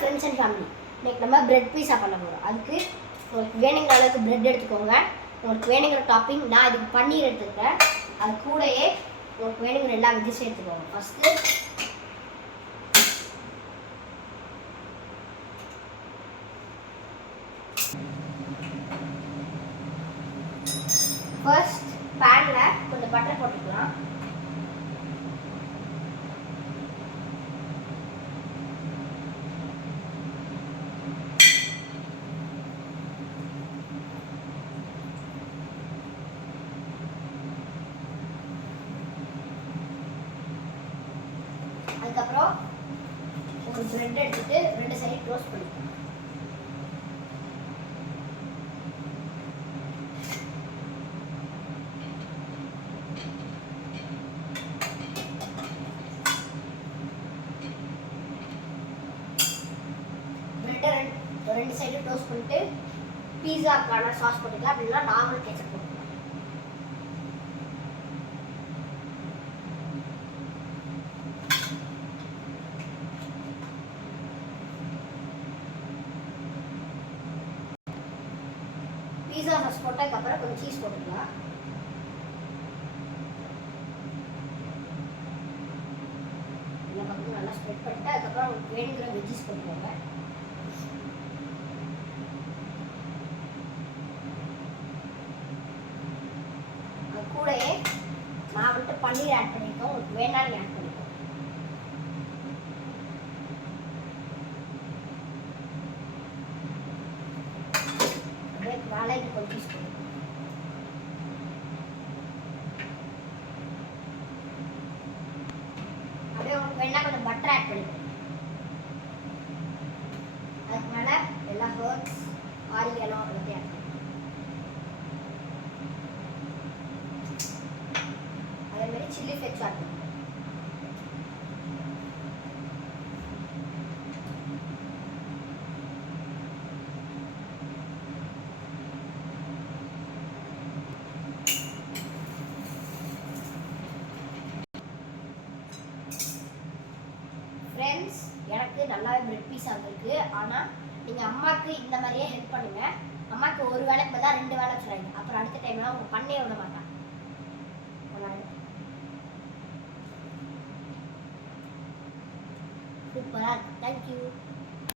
Friends and family. இன்னைக்கு நம்ம bread பீஸா பண்ண போகிறோம். அதுக்கு உங்களுக்கு வேணுங்கிற அளவுக்கு பிரெட் எடுத்துக்கோங்க. உங்களுக்கு வேணுங்கிற டாப்பிங் நான் இதுக்கு பன்னீர் எடுத்துக்கிறேன். அது கூடயே உங்களுக்கு வேணுங்கிற எல்லா வெஜ்ஜஸும் எடுத்துக்கோங்க. ஃபர்ஸ்ட் பேனில் கொஞ்சம் பட்டர் போட்டுக்கலாம். அதுக்கப்புறம் ஒரு பிரெட் எடுத்துட்டு 2 சைடு டோஸ்ட் பண்ணிக்கலாம். பிரெட்டை 2 சைடு டோஸ்ட் பண்ணிட்டு பீஸாக்கான சாஸ் போட்டுக்கலாம். அப்படின்னா நார்மல் கெச்சப் போட்டுக்கலாம். பீஸா சாஸ் போட்டதுக்கப்புறம் கொஞ்சம் சீஸ் போட்டுக்கலாம். எல்லா பக்கமும் நல்லா ஸ்ப்ரெட் பண்ணிட்டு அதுக்கப்புறம் உங்களுக்கு வேணுங்கிற வெஜ்ஜஸ் போட்டுக்கோங்க. அது கூடயே நான் வந்துட்டு பன்னீர் ஆட் பண்ணியிருக்கோம். உங்களுக்கு வேணாலும் ஆட் பண்ணிக்கோங்க. வாழைக்கு கொஞ்சம் பீஸ் போட்டுக்கோங்க. அப்படியே உங்களுக்கு வேணா கொஞ்சம் பட்டர் ஆட் பண்ணிக்கோங்க. அதுக்கு மேலே எல்லா ஹர்ப்ஸ் ஆரிகனோ எல்லாத்தையும் ஆட் பண்ணிக்கோங்க. அதே மாதிரி சில்லி ஃப்ளேக்ஸ் ஆட் பண்ணிக்கோங்க. ஃப்ரெண்ட்ஸ், எனக்கு நல்லாவே பிரெட் பீஸா வந்திருக்கு. ஆனால் நீங்கள் அம்மாவுக்கு இந்த மாதிரியே ஹெல்ப் பண்ணுங்கள். அம்மாவுக்கு ஒரு வேலைக்கு பதிலாக 2 வேலை சொல்லுங்க. அப்புறம் அடுத்த டைம்லாம் அவங்க பண்ணே விட மாட்டாங்க. சூப்பராக இருக்கு. தேங்க்யூ.